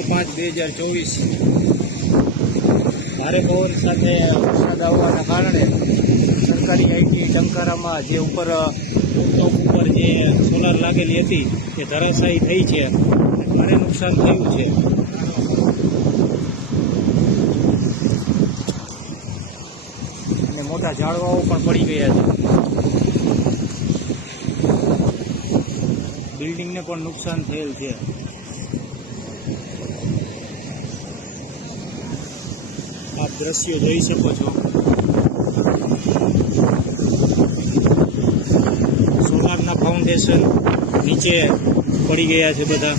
16/5/2024 ભારે પવન સાથે વરસાદ આવવાના કારણે સરકારી આઈટી ટંકારામાં જે ઉપર ટોપ ઉપર જે સોલાર લાગેલી હતી એ ધરાશાયી થઈ છે અને ભારે નુકસાન થયું છે. અને મોટા ઝાડવાઓ પણ પડી ગયા છે. બિલ્ડિંગને પણ નુકસાન થયેલ છે. આપ દ્રશ્યો જોઈ શકો છો. સોલારના ફાઉન્ડેશન નીચે પડી ગયા છે બધા.